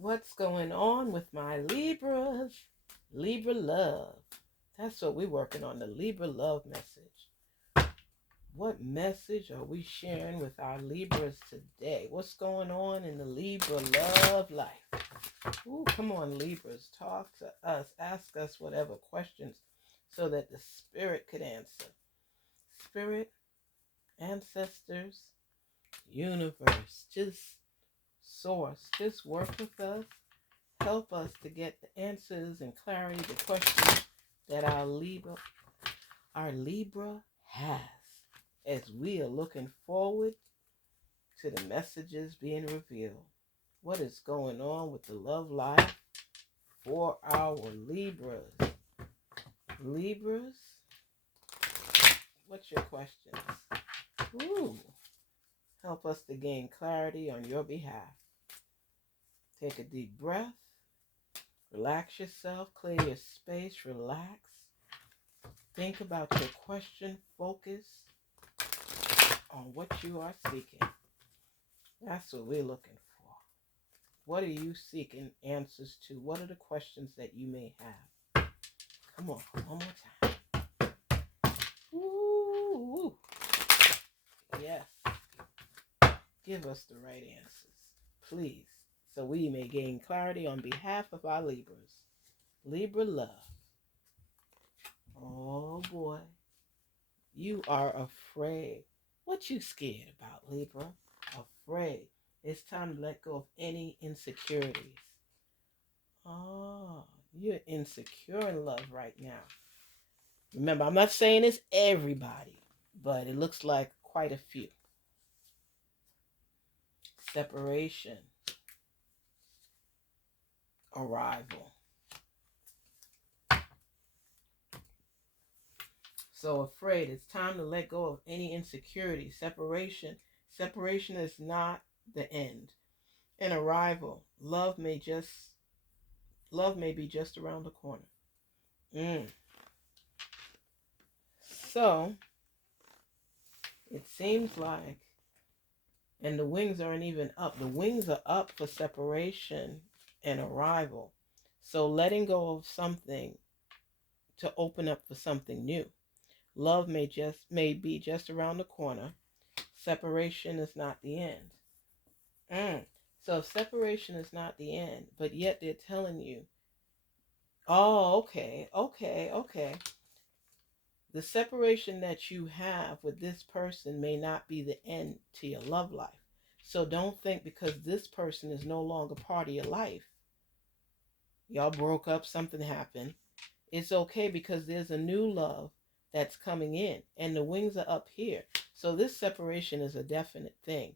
What's going on with my Libras? Libra love. That's what we're working on, the Libra love message. What message are we sharing with our Libras today? What's going on in the Libra love life? Ooh, come on, Libras. Talk to us. Ask us whatever questions so that the Spirit could answer. Spirit, ancestors, universe, just source, just work with us. Help us to get the answers and clarity to questions that our Libra has as we are looking forward to the messages being revealed. What is going on with the love life for our Libras? Libras, what's your questions? Ooh, help us to gain clarity on your behalf. Take a deep breath. Relax yourself. Clear your space. Relax. Think about your question. Focus on what you are seeking. That's what we're looking for. What are you seeking answers to? What are the questions that you may have? Come on, one more time. Woo! Yes. Give us the right answers, please, so we may gain clarity on behalf of our Libras. Libra love. Oh boy. You are afraid. What you scared about, Libra? Afraid. It's time to let go of any insecurities. Oh, you're insecure in love right now. Remember, I'm not saying it's everybody, but it looks like quite a few. Separation. Arrival. So afraid. It's time to let go of any insecurity. Separation. Separation is not the end. An arrival. Love may be just around the corner. So it seems like, and the wings aren't even up. The wings are up for separation and arrival. So letting go of something to open up for something new. Love may be just around the corner. Separation is not the end. So if separation is not the end, but yet they're telling you, oh, okay. The separation that you have with this person may not be the end to your love life. So don't think because this person is no longer part of your life, y'all broke up, something happened. It's okay because there's a new love that's coming in and the wings are up here. So this separation is a definite thing.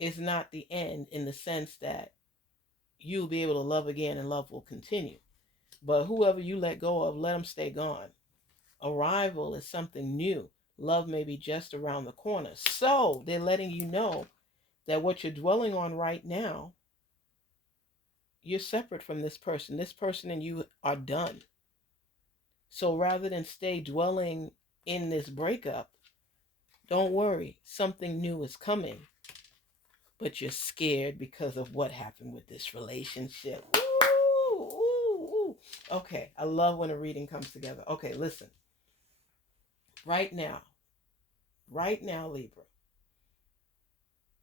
It's not the end in the sense that you'll be able to love again and love will continue. But whoever you let go of, let them stay gone. Arrival is something new. Love may be just around the corner. So they're letting you know that what you're dwelling on right now, you're separate from this person. This person and you are done. So rather than stay dwelling in this breakup, don't worry. Something new is coming. But you're scared because of what happened with this relationship. Ooh. Okay, I love when a reading comes together. Okay, listen. Right now, Libra,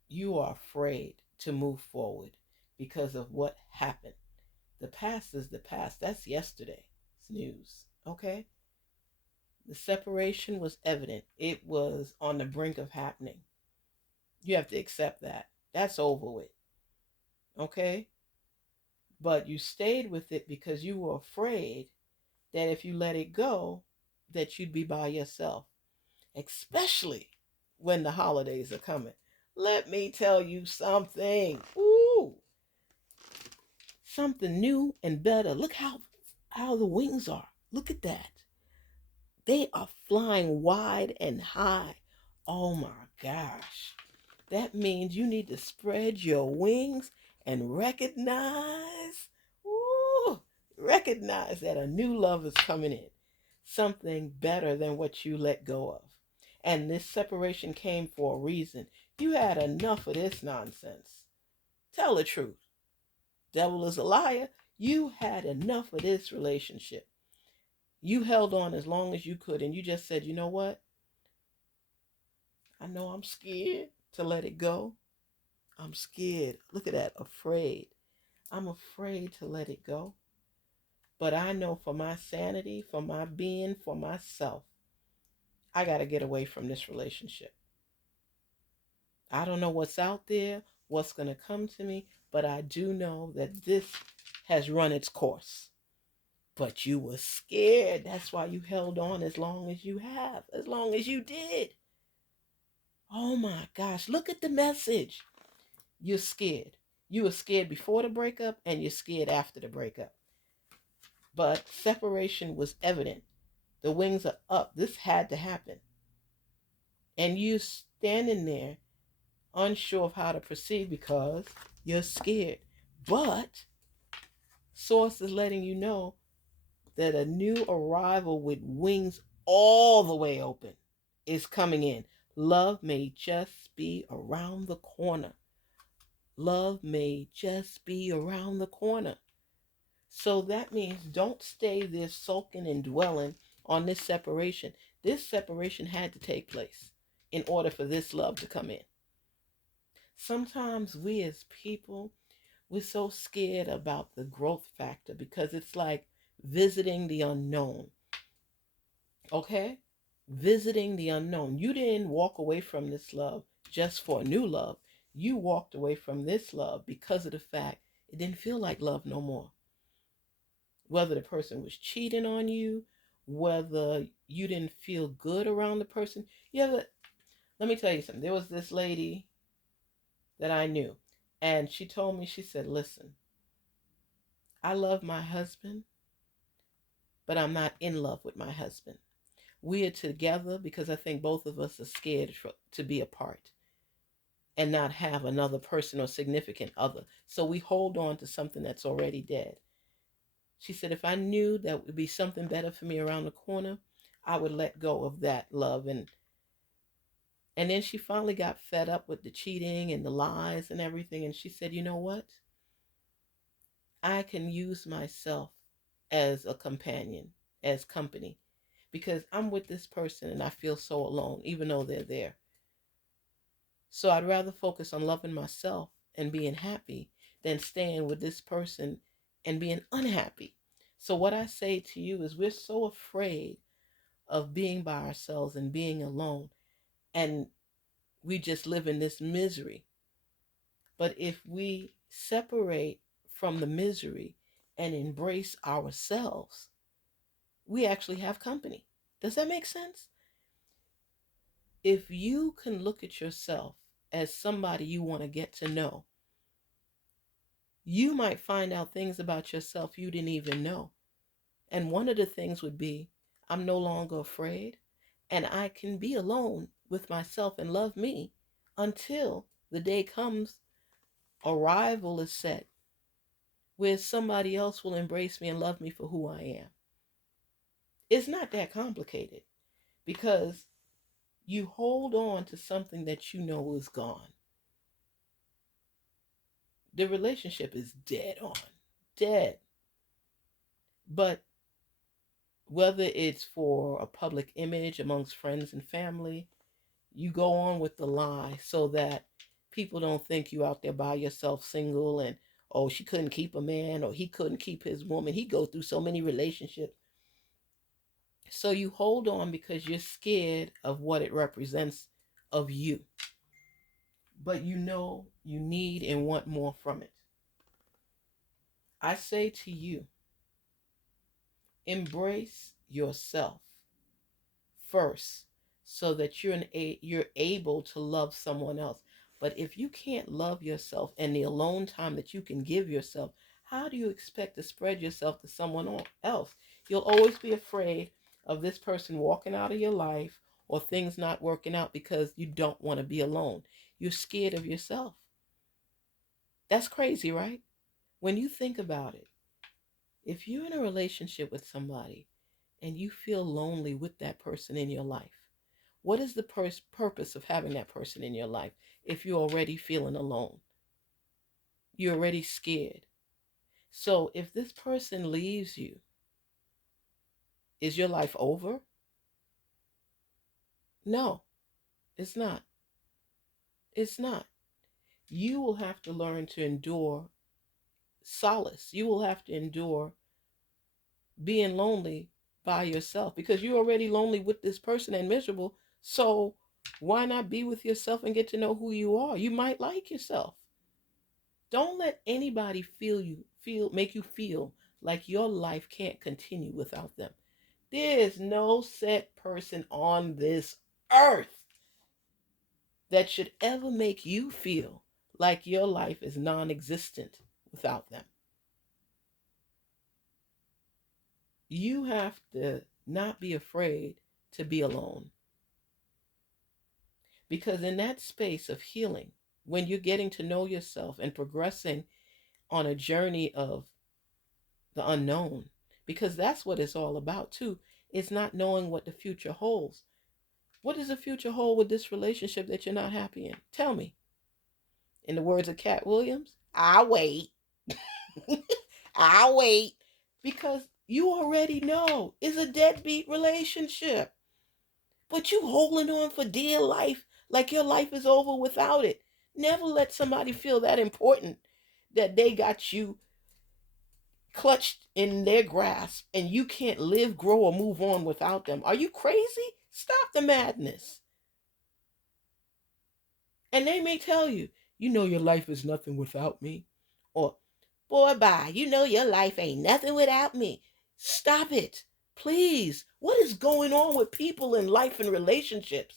you are afraid to move forward because of what happened. The past is the past. That's yesterday's news. Okay? The separation was evident. It was on the brink of happening. You have to accept that. That's over with. Okay? But you stayed with it because you were afraid that if you let it go, that you'd be by yourself. Especially when the holidays are coming. Let me tell you something. Ooh. Something new and better. Look how the wings are. Look at that. They are flying wide and high. Oh my gosh. That means you need to spread your wings and recognize that a new love is coming in. Something better than what you let go of. And this separation came for a reason. You had enough of this nonsense. Tell the truth. Devil is a liar. You had enough of this relationship. You held on as long as you could, and you just said, you know what? I know I'm scared to let it go. I'm scared. Look at that, afraid. I'm afraid to let it go. But I know for my sanity, for my being, for myself, I got to get away from this relationship. I don't know what's out there, what's going to come to me, but I do know that this has run its course. But you were scared. That's why you held on as long as you have, as long as you did. Oh my gosh, look at the message. You're scared. You were scared before the breakup and you're scared after the breakup. But separation was evident. The wings are up. This had to happen. And you standing there unsure of how to proceed because you're scared. But Source is letting you know that a new arrival with wings all the way open is coming in. Love may just be around the corner. Love may just be around the corner. So that means don't stay there sulking and dwelling on this separation. This separation had to take place in order for this love to come in. Sometimes we as people, we're so scared about the growth factor because it's like visiting the unknown. Okay? Visiting the unknown. You didn't walk away from this love just for a new love. You walked away from this love because of the fact it didn't feel like love no more. Whether the person was cheating on you, whether you didn't feel good around the person. Let me tell you something. There was this lady that I knew, and she told me, she said, listen, I love my husband, but I'm not in love with my husband. We are together because I think both of us are scared to be apart and not have another person or significant other. So we hold on to something that's already dead. She said, if I knew that would be something better for me around the corner, I would let go of that love. And then she finally got fed up with the cheating and the lies and everything. And she said, you know what? I can use myself as a companion, as company, because I'm with this person and I feel so alone, even though they're there. So I'd rather focus on loving myself and being happy than staying with this person and being unhappy. So what I say to you is we're so afraid of being by ourselves and being alone, and we just live in this misery. But if we separate from the misery and embrace ourselves, we actually have company. Does that make sense? If you can look at yourself as somebody you want to get to know, you might find out things about yourself you didn't even know. And one of the things would be, I'm no longer afraid, and I can be alone with myself and love me until the day comes, arrival is set, where somebody else will embrace me and love me for who I am. It's not that complicated because you hold on to something that you know is gone. The relationship is dead on, dead. But whether it's for a public image amongst friends and family, you go on with the lie so that people don't think you out there by yourself single and, oh, she couldn't keep a man or he couldn't keep his woman. He go through so many relationships. So you hold on because you're scared of what it represents of you. But you know you need and want more from it. I say to you, embrace yourself first so that you're able to love someone else. But if you can't love yourself and the alone time that you can give yourself, how do you expect to spread yourself to someone else? You'll always be afraid of this person walking out of your life or things not working out because you don't want to be alone. You're scared of yourself. That's crazy, right? When you think about it, if you're in a relationship with somebody and you feel lonely with that person in your life, what is the purpose of having that person in your life if you're already feeling alone? You're already scared. So if this person leaves you, is your life over? No, it's not. It's not. You will have to learn to endure solace. You will have to endure being lonely by yourself because you're already lonely with this person and miserable. So why not be with yourself and get to know who you are? You might like yourself. Don't let anybody make you feel like your life can't continue without them. There is no set person on this earth that should ever make you feel like your life is non-existent without them. You have to not be afraid to be alone. Because in that space of healing, when you're getting to know yourself and progressing on a journey of the unknown, because that's what it's all about too. It's not knowing what the future holds. What does the future hold with this relationship that you're not happy in? Tell me. In the words of Cat Williams, I'll wait. I'll wait. Because you already know it's a deadbeat relationship. But you holding on for dear life like your life is over without it. Never let somebody feel that important that they got you clutched in their grasp and you can't live, grow, or move on without them. Are you crazy? Stop the madness. And they may tell you, you know your life is nothing without me. Or, boy, bye, you know your life ain't nothing without me. Stop it. Please. What is going on with people in life and relationships?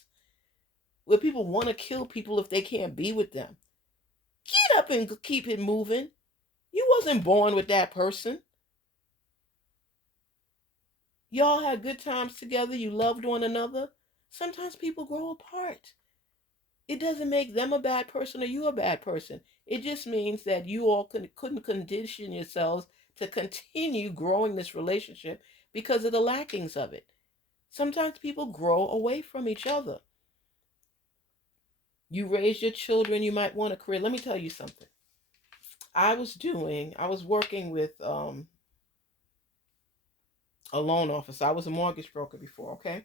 Where people want to kill people if they can't be with them. Get up and keep it moving. You wasn't born with that person. Y'all had good times together. You loved one another. Sometimes people grow apart. It doesn't make them a bad person or you a bad person. It just means that you all couldn't condition yourselves to continue growing this relationship because of the lackings of it. Sometimes people grow away from each other. You raise your children, you might want a career. Let me tell you something. I was working with a loan officer. I was a mortgage broker before, okay?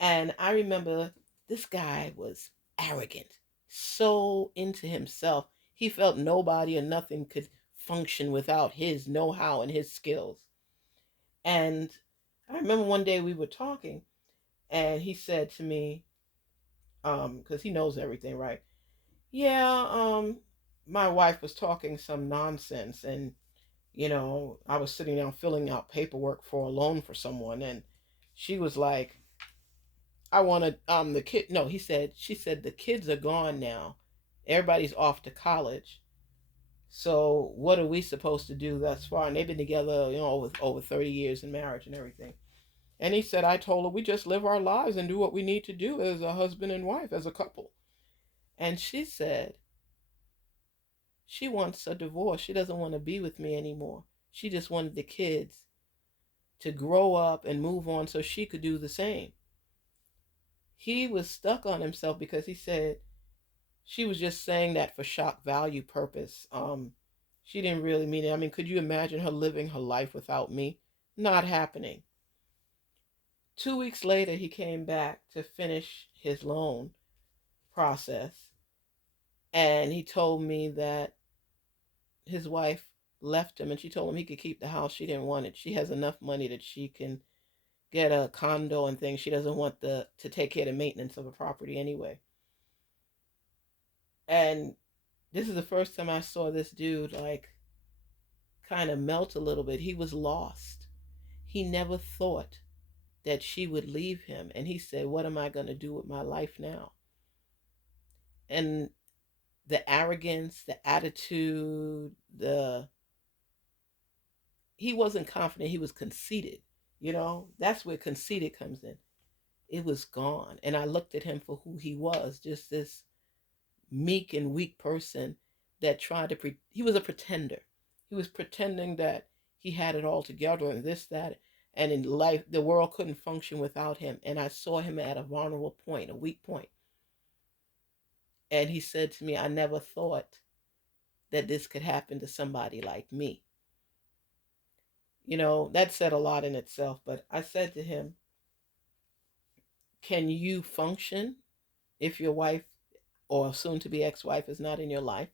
And I remember this guy was arrogant, so into himself. He felt nobody or nothing could function without his know-how and his skills. And I remember one day we were talking and he said to me, because he knows everything, right? Yeah, my wife was talking some nonsense and I was sitting down filling out paperwork for a loan for someone, and she was like, I wanted the kid. No, she said the kids are gone now. Everybody's off to college. So what are we supposed to do thus far? And they've been together, over 30 years in marriage and everything. And he said, I told her we just live our lives and do what we need to do as a husband and wife, as a couple. And she said she wants a divorce. She doesn't want to be with me anymore. She just wanted the kids to grow up and move on so she could do the same. He was stuck on himself because he said she was just saying that for shock value purpose. She didn't really mean it. I mean, could you imagine her living her life without me? Not happening. 2 weeks later, he came back to finish his loan process, and he told me that his wife left him, and she told him he could keep the house. She didn't want it. She has enough money that she can get a condo and things. She doesn't want to take care of the maintenance of a property anyway. And this is the first time I saw this dude like kind of melt a little bit. He was lost. He never thought that she would leave him. And he said, what am I going to do with my life now? And the arrogance, the attitude, he wasn't confident. He was conceited. That's where conceited comes in. It was gone. And I looked at him for who he was, just this meek and weak person that tried to he was a pretender. He was pretending that he had it all together and this, that, and in life the world couldn't function without him. And I saw him at a vulnerable point, a weak point. And he said to me, I never thought that this could happen to somebody like me. That said a lot in itself. But I said to him, can you function if your wife or soon to be ex wife is not in your life?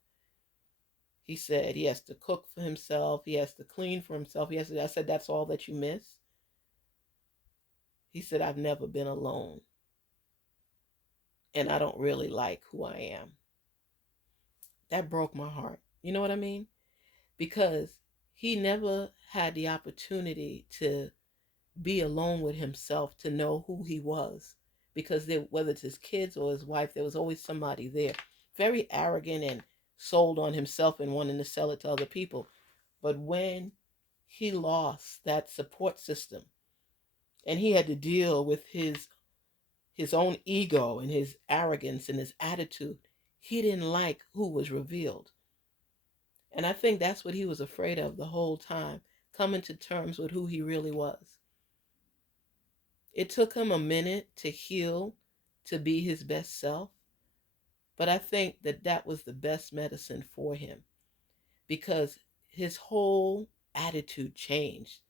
He said he has to cook for himself, he has to clean for himself. I said, that's all that you miss? He said, I've never been alone and I don't really like who I am. That broke my heart. You know what I mean? Because he never had the opportunity to be alone with himself, to know who he was. Because whether it's his kids or his wife, there was always somebody there. Very arrogant and sold on himself and wanting to sell it to other people. But when he lost that support system and he had to deal with his own ego and his arrogance and his attitude, he didn't like who was revealed. And I think that's what he was afraid of the whole time, coming to terms with who he really was. It took him a minute to heal, to be his best self, but I think that that was the best medicine for him because his whole attitude changed.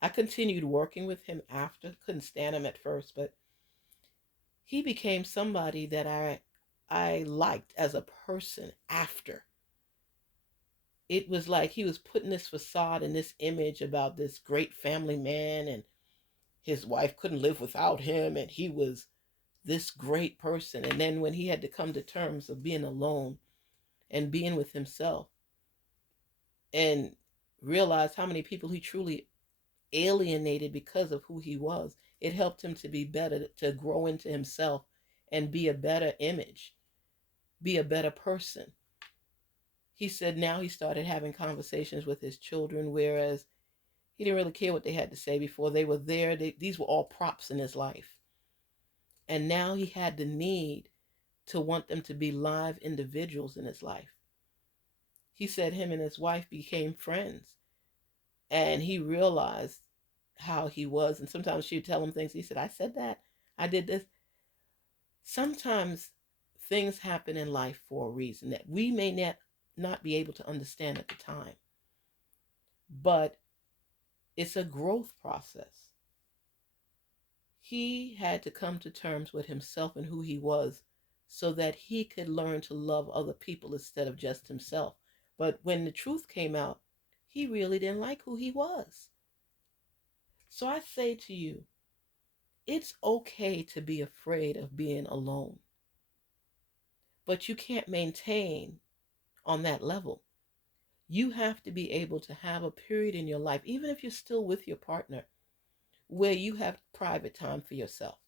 I continued working with him after, couldn't stand him at first, but he became somebody that I liked as a person after. It was like he was putting this facade and this image about this great family man, and his wife couldn't live without him, and he was this great person. And then when he had to come to terms of being alone and being with himself and realize how many people he truly alienated because of who he was, it helped him to be better, to grow into himself and be a better image, be a better person. He said now he started having conversations with his children, whereas he didn't really care what they had to say before. They were there. These were all props in his life. And now he had the need to want them to be live individuals in his life. He said him and his wife became friends. And he realized how he was. And sometimes she would tell him things. He said, I said that. I did this. Sometimes things happen in life for a reason that we may not be able to understand at the time. But it's a growth process. He had to come to terms with himself and who he was so that he could learn to love other people instead of just himself. But when the truth came out, he really didn't like who he was. So I say to you, it's okay to be afraid of being alone, but you can't maintain on that level. You have to be able to have a period in your life, even if you're still with your partner, where you have private time for yourself.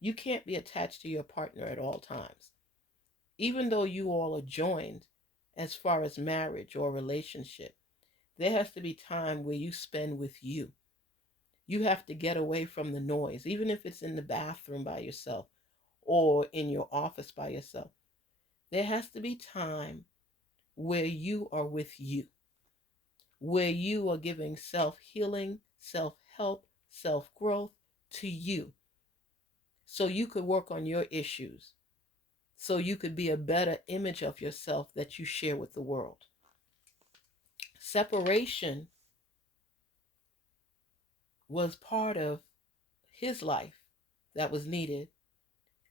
You can't be attached to your partner at all times. Even though you all are joined as far as marriage or relationship, there has to be time where you spend with you. You have to get away from the noise, even if it's in the bathroom by yourself or in your office by yourself. There has to be time where you are with you, where you are giving self healing, self help, self growth to you so you could work on your issues, so you could be a better image of yourself that you share with the world. Separation was part of his life that was needed.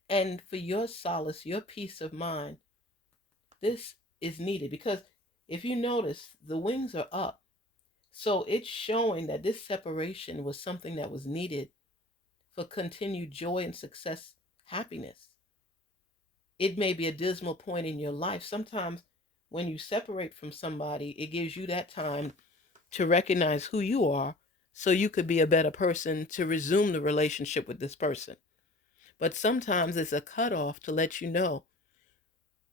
And for your solace, your peace of mind, this is needed because if you notice, the wings are up. So it's showing that this separation was something that was needed for continued joy and success, happiness. It may be a dismal point in your life. Sometimes when you separate from somebody, it gives you that time to recognize who you are so you could be a better person to resume the relationship with this person. But sometimes it's a cutoff to let you know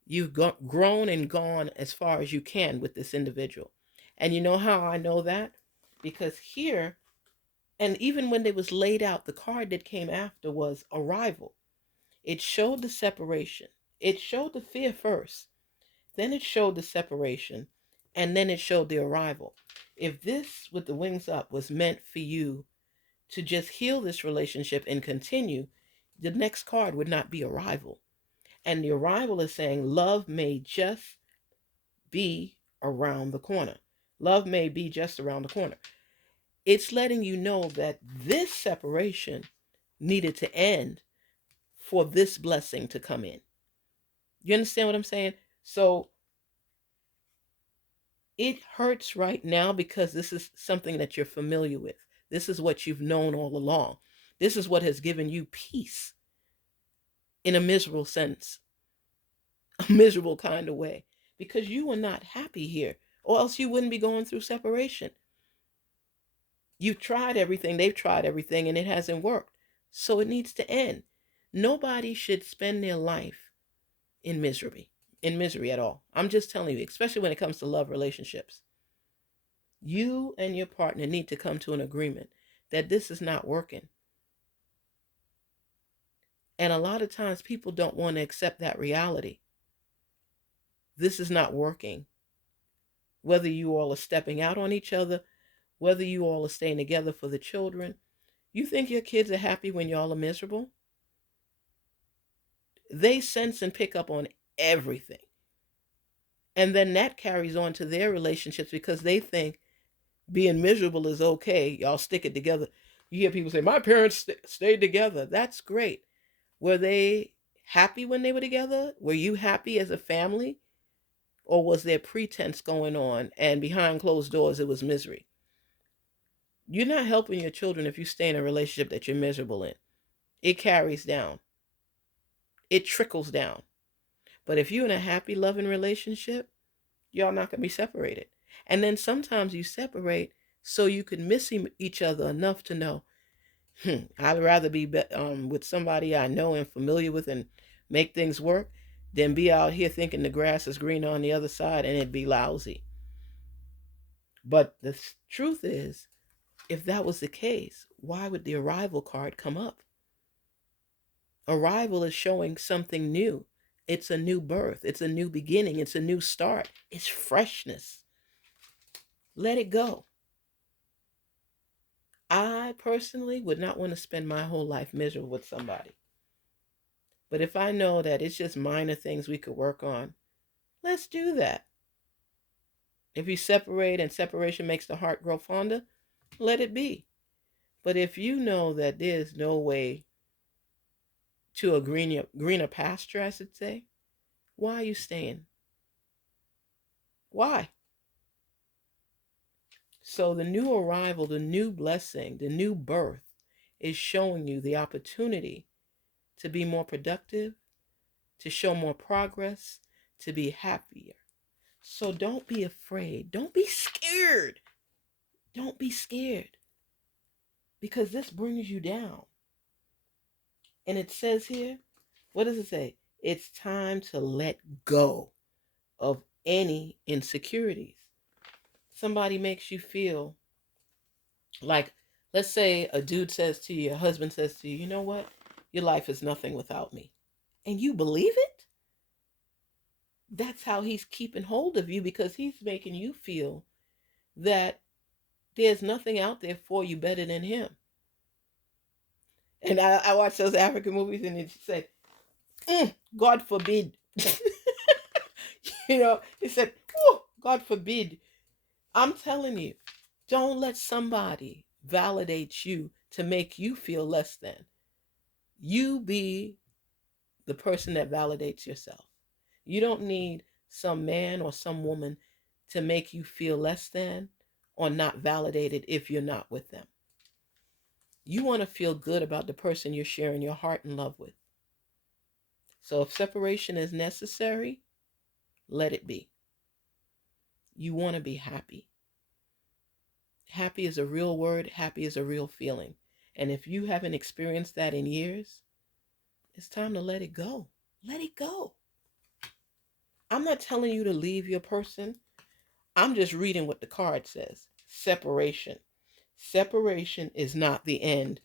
you've grown and gone as far as you can with this individual. And you know how I know that? Because here, and even when it was laid out, the card that came after was arrival. It showed the separation. It showed the fear first. Then it showed the separation. And then it showed the arrival. If this, with the wings up, was meant for you to just heal this relationship and continue, the next card would not be arrival. And the arrival is saying love may just be around the corner. Love may be just around the corner. It's letting you know that this separation needed to end for this blessing to come in. You understand what I'm saying? So it hurts right now because this is something that you're familiar with. This is what you've known all along. This is what has given you peace in a miserable sense, a miserable kind of way, because you were not happy here, or else you wouldn't be going through separation. You've tried everything, they've tried everything, and it hasn't worked. So it needs to end. Nobody should spend their life in misery at all. I'm just telling you, especially when it comes to love relationships. You and your partner need to come to an agreement that this is not working. And a lot of times people don't want to accept that reality. This is not working. Whether you all are stepping out on each other, whether you all are staying together for the children, you think your kids are happy when y'all are miserable? They sense and pick up on everything. And then that carries on to their relationships because they think being miserable is okay. Y'all stick it together. You hear people say, my parents stayed together. That's great. Were they happy when they were together? Were you happy as a family? Or was there pretense going on and behind closed doors it was misery? You're not helping your children if you stay in a relationship that you're miserable in. It carries down. It trickles down. But if you're in a happy, loving relationship, y'all not going to be separated. And then sometimes you separate so you can miss each other enough to know, I'd rather be with somebody I know and familiar with and make things work than be out here thinking the grass is greener on the other side and it'd be lousy. But the truth is, if that was the case, why would the arrival card come up? Arrival is showing something new. It's a new birth. It's a new beginning. It's a new start. It's freshness. Let it go. I personally would not want to spend my whole life miserable with somebody. But if I know that it's just minor things we could work on, let's do that. If you separate and separation makes the heart grow fonder, let it be. But if you know that there's no way to a greener pasture, I should say, why are you staying? Why? So the new arrival, the new blessing, the new birth is showing you the opportunity to be more productive, to show more progress, to be happier. So don't be afraid. Don't be scared. Don't be scared. Because this brings you down. And it says here, what does it say? It's time to let go of any insecurities. Somebody makes you feel like, let's say a dude says to you, a husband says to you, you know what? Your life is nothing without me. And you believe it? That's how he's keeping hold of you, because he's making you feel that there's nothing out there for you better than him. And I watch those African movies and it said, God forbid. It said, oh, God forbid. I'm telling you, don't let somebody validate you to make you feel less than. You be the person that validates yourself. You don't need some man or some woman to make you feel less than or not validated if you're not with them. You want to feel good about the person you're sharing your heart and love with. So if separation is necessary, let it be. You want to be happy. Happy is a real word. Happy is a real feeling. And if you haven't experienced that in years, it's time to let it go. Let it go. I'm not telling you to leave your person. I'm just reading what the card says. Separation. Separation is not the end.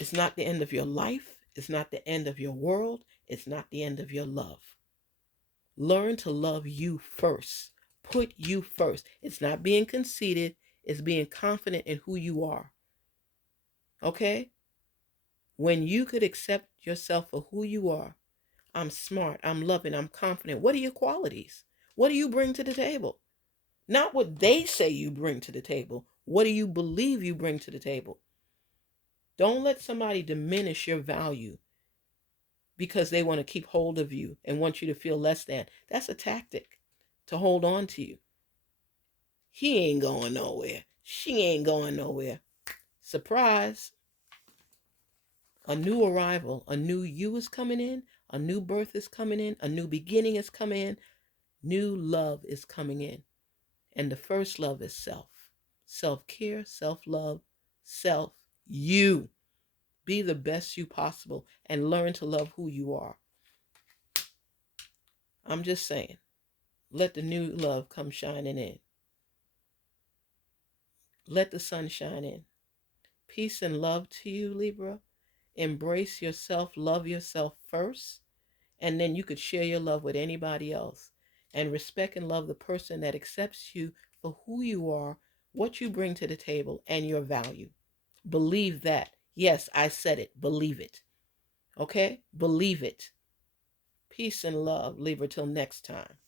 It's not the end of your life. It's not the end of your world. It's not the end of your love. Learn to love you first. Put you first. It's not being conceited. It's being confident in who you are. Okay? When you could accept yourself for who you are, I'm smart, I'm loving, I'm confident. What are your qualities? What do you bring to the table? Not what they say you bring to the table. What do you believe you bring to the table? Don't let somebody diminish your value because they want to keep hold of you and want you to feel less than. That's a tactic to hold on to you. He ain't going nowhere. She ain't going nowhere. Surprise. A new arrival, a new you is coming in, a new birth is coming in, a new beginning is coming in, new love is coming in. And the first love is self. Self-care, self-love, you. Be the best you possible and learn to love who you are. I'm just saying, let the new love come shining in. Let the sun shine in. Peace and love to you, Libra. Embrace yourself, love yourself first, and then you could share your love with anybody else. And respect and love the person that accepts you for who you are, what you bring to the table, and your value. Believe that. Yes, I said it. Believe it. Okay? Believe it. Peace and love, Libra, till next time.